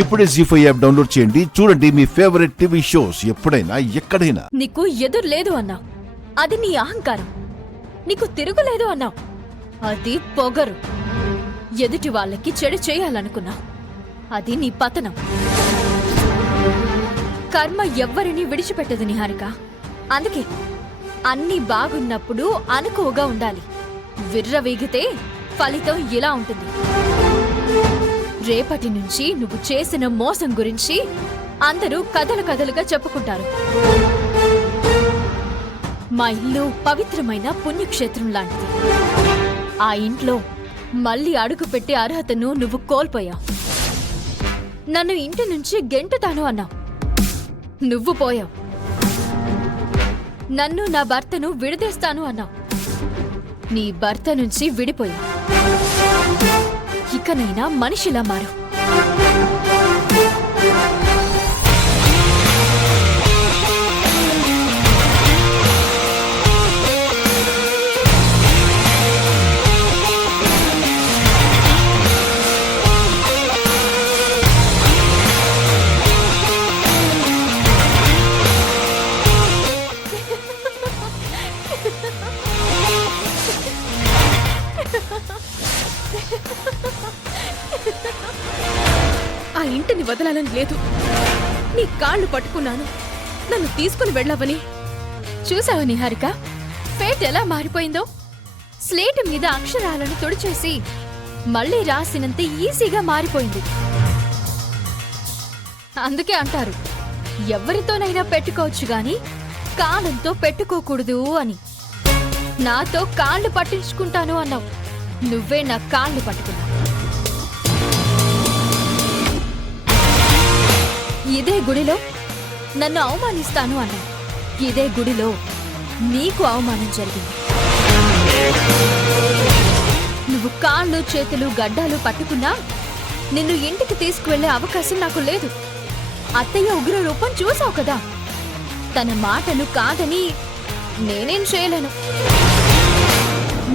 ఇప్పుడే జీ5 app download చేయండి. చూడండి మీ ఫేవరెట్ టీవీ షోస్ ఎప్పుడైనా ఎక్కడైనా. నీకు ఎదురు లేదు అన్నావు, అది నీ అహంకారం. నీకు తిరుగులేదు అన్నావు, అది పొగరు. ఎదుటి వాళ్ళకి చెడు చేయాలనుకున్నావు, అది నీ పతనం. కర్మ ఎవ్వరిని విడిచిపెట్టదు నిహారిక. అందుకే అన్నీ బాగున్నప్పుడు అనుకువగా ఉండాలి. విర్రవీగితే ఫలితం ఇలా ఉంటుంది. రేపటి నుంచి నువ్వు చేసిన మోసం గురించి అందరూ కథలు కథలుగా చెప్పుకుంటారు. మా ఇల్లు పవిత్రమైన పుణ్యక్షేత్రం లాంటిది. ఆ ఇంట్లో మళ్ళీ అడుగుపెట్టే అర్హతను నువ్వు కోల్పోయావు. నన్ను ఇంటి నుంచి గెంటుతాను అన్నావు, నువ్వు పోయావు. నన్ను నా భర్తను విడదీస్తాను అన్నావు, నీ భర్త నుంచి విడిపోయావు. ఇకనైనా మనిషిలా మారు. ఆ ఇంటిని వదలాలని లేదు. నీ కాళ్ళు పట్టుకున్నాను, నన్ను తీసుకుని వెళ్ళావని. చూసావా నిహారిక, ఫేట్ ఎలా మారిపోయిందో? స్లేట్ మీద అక్షరాలను తుడిచేసి మళ్ళీ రాసినంత ఈజీగా మారిపోయింది. అందుకే అంటారు, ఎవరితోనైనా పెట్టుకోవచ్చు గాని కాలంతో పెట్టుకోకూడదు అని. నాతో కాళ్ళు పట్టించుకుంటాను అన్నావు, నువ్వే నా కాళ్ళు పట్టుకున్నావు. ఇదే గుడిలో నన్ను అవమానిస్తాను అన్నావు, ఇదే గుడిలో నీకు అవమానం జరిగింది. నువ్వు కాళ్ళు చేతులు గడ్డాలు పట్టుకున్నా నిన్ను ఇంటికి తీసుకువెళ్లే అవకాశం నాకు లేదు. అత్తయ్య ఉగ్ర రూపం చూసావు కదా, తన మాటను కాదని నేనేం చేయలేను.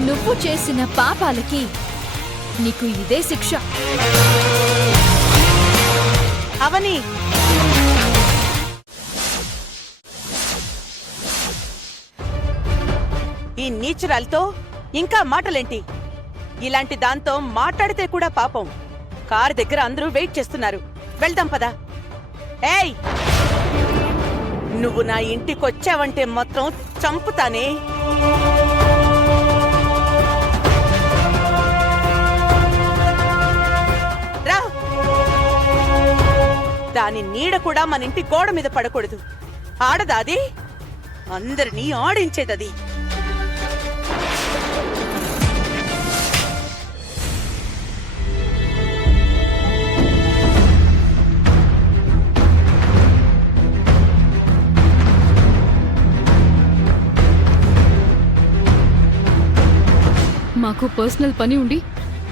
నువ్వు చేసిన పాపాలకి నీకు ఇదే శిక్ష. అవని, ఈ నీచురాలతో ఇంకా మాటలేంటి? ఇలాంటి దాంతో మాట్లాడితే కూడా పాపం. కారు దగ్గర అందరూ వెయిట్ చేస్తున్నారు, వెళ్దాం పదా. ఏయ్, నువ్వు నా ఇంటికొచ్చావంటే మాత్రం చంపుతానే. రా, దాని నీడ కూడా మన ఇంటి గోడ మీద పడకూడదు. ఆడదాది, అందరినీ ఆడించేదది. మాకు పర్సనల్ పని ఉండి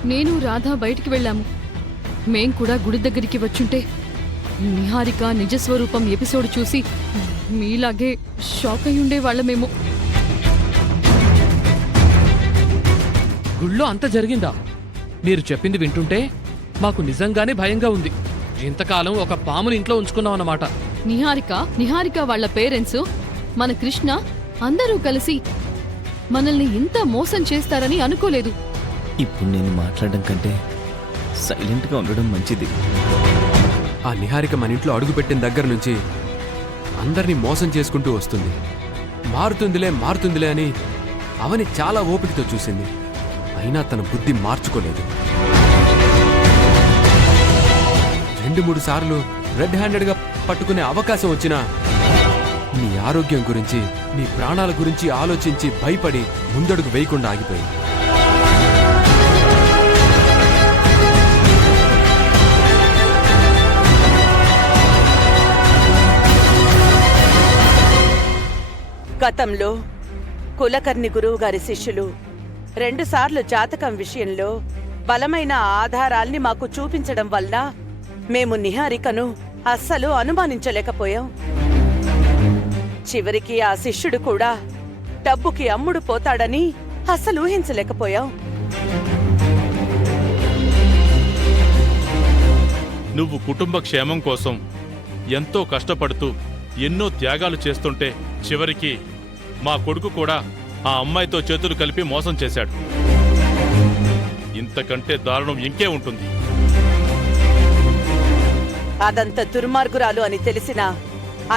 నేను రాధా బయటికి వెళ్ళాము. మేం కూడా గుడి దగ్గరికి వచ్చుంటే నిహారిక నిజస్వరూపం ఎపిసోడ్ చూసి మీలాగే షాక్ అయి ఉండేవాళ్ళమేమో. గుళ్ళో అంత జరిగిందా? మీరు చెప్పింది వింటుంటే మాకు నిజంగానే భయంగా ఉంది. ఇంతకాలం ఒక పాముని ఇంట్లో ఉంచుకున్నాం అన్నమాట. నిహారిక వాళ్ళ పేరెంట్స్, మన కృష్ణ అందరూ కలిసి మనల్ని ఇంత మోసం చేస్తారని అనుకోలేదు. ఇప్పుడు నేను మాట్లాడడం కంటే సైలెంట్గా ఉండడం మంచిది. ఆ నిహారిక మన ఇంట్లో అడుగుపెట్టిన దగ్గర నుంచి అందరినీ మోసం చేసుకుంటూ వస్తుంది. మారుతుందిలే అని అవని చాలా ఓపికతో చూసింది. అయినా తన బుద్ధి మార్చుకోలేదు. 2-3 సార్లు రెడ్ హ్యాండెడ్గా పట్టుకునే అవకాశం వచ్చినా నీ ఆరోగ్యం గురించి, నీ ప్రాణాల గురించి ఆలోచించి భయపడి ముందడుగు వేయకుండా ఆగిపోయింది. గతంలో కులకర్ణి గురువు గారి శిష్యులు 2 సార్లు జాతకం విషయంలో బలమైన ఆధారాల్ని మాకు చూపించడం వల్ల మేము నిహారికను అస్సలు అనుమానించలేకపోయాం. చివరికి ఆ శిష్యుడు కూడా డబ్బుకి అమ్ముడు పోతాడని అస్సలు ఊహించలేకపోయాం. నువ్వు కుటుంబ క్షేమం కోసం ఎంతో కష్టపడుతూ ఎన్నో త్యాగాలు చేస్తుంటే చివరికి మా కొడుకు కూడా ఆ అమ్మాయితో చేతులు కలిపి మోసం చేశాడు. ఇంతకంటే దారుణం ఇంకే ఉంటుంది. అదంత దుర్మార్గురాలు అని తెలిసిన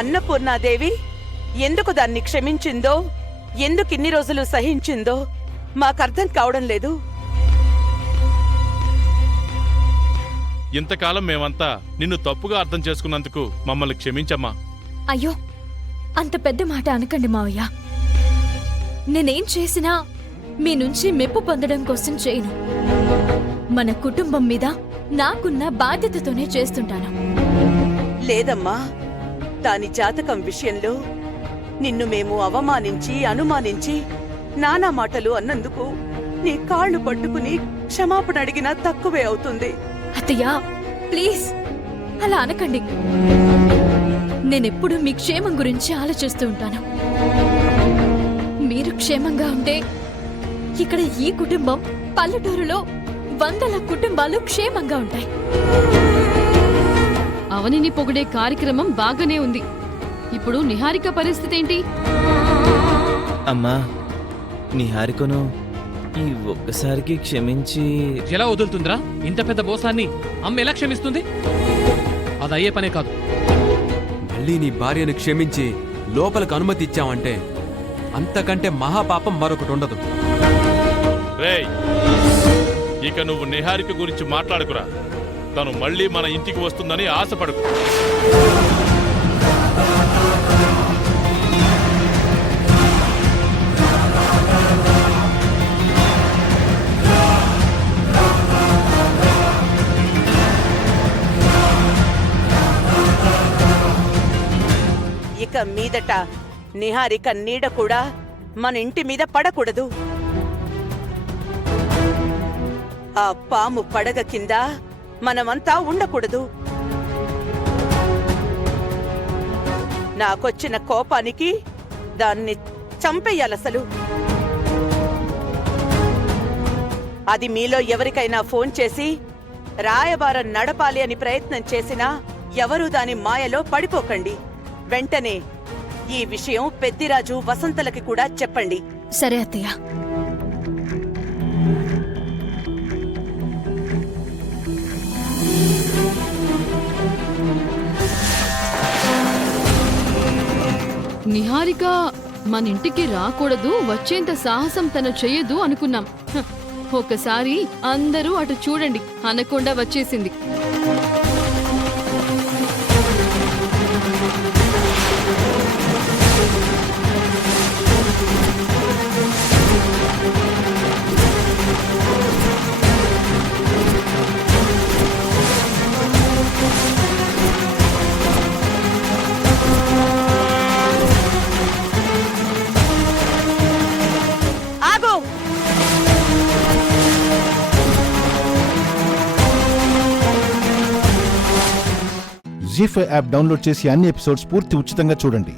అన్నపూర్ణాదేవి ఎందుకు దాన్ని క్షమించిందో, ఎందుకిన్ని రోజులు సహించిందో మాకర్థం కావడం లేదు. ఇంతకాలం మేమంతా నిన్ను తప్పుగా అర్థం చేసుకున్నందుకు మమ్మల్ని క్షమించమ్మా. అయ్యో, అంత పెద్ద మాట అనకండి మావయ్య. నేనేం చేసినా మీ నుంచి మెప్పు పొందడం కోసం చేయను. మన కుటుంబం మీద నాకున్న బాధ్యతతోనే చేస్తుంటాను. లేదమ్మా, దాని జాతకం విషయంలో నిన్ను మేము అవమానించి అనుమానించి నానా మాటలు అన్నందుకు నీ కాళ్ళు పట్టుకుని క్షమాపణ అడిగినా తక్కువే అవుతుంది. అత్తయ్య, ప్లీజ్ అలా అనకండి. నేనెప్పుడు మీ క్షేమం గురించి ఆలోచిస్తూ ఉంటాను. మీరు క్షేమంగా ఉంటే ఇక్కడ ఈ కుటుంబం, పల్లెటూరులో వందల కుటుంబాలు క్షేమంగా ఉంటాయి. అవనిని పొగిడే కార్యక్రమం బాగానే ఉంది. ఇప్పుడు నిహారిక పరిస్థితి ఏంటి? అమ్మా, నిహారికను ఈ ఒక్కసారికి క్షమించి ఎలా వదులుతుందిరా? ఇంత పెద్ద మోసాన్ని అమ్మ ఎలా క్షమిస్తుంది? అది అయ్యే పనే కాదు. మళ్ళీ నీ భార్యను క్షమించి లోపలికి అనుమతి ఇచ్చావంటే అంతకంటే మహాపాపం మరొకటి ఉండదు. రేయ్, ఇక నువ్వు నిహారిక గురించి మాట్లాడుకురా. తను మళ్ళీ మన ఇంటికి వస్తుందని ఆశపడకు. ఇక మీదట నిహారిక నీడ కూడా మన ఇంటి మీద పడకూడదు. ఆ పాము పడగ కింద మనమంతా ఉండకూడదు. నాకొచ్చిన కోపానికి దాన్ని చంపేయాలసలు. అది మీలో ఎవరికైనా ఫోన్ చేసి రాయబారం నడపాలి అని ప్రయత్నం చేసినా ఎవరూ దాని మాయలో పడిపోకండి. వెంటనే ఈ విషయం పెద్దిరాజు, వసంతలకి కూడా చెప్పండి. సరే అత్తయ్య. నిహారిక మన ఇంటికి రాకూడదు, వచ్చేంత సాహసం తను చెయ్యదు అనుకున్నాం. ఒకసారి అందరూ అటు చూడండి అనకుండా వచ్చేసింది. ఆగు! జీ5 యాప్ డౌన్లోడ్ చేసి అన్ని ఎపిసోడ్స్ పూర్తి ఉచితంగా చూడండి.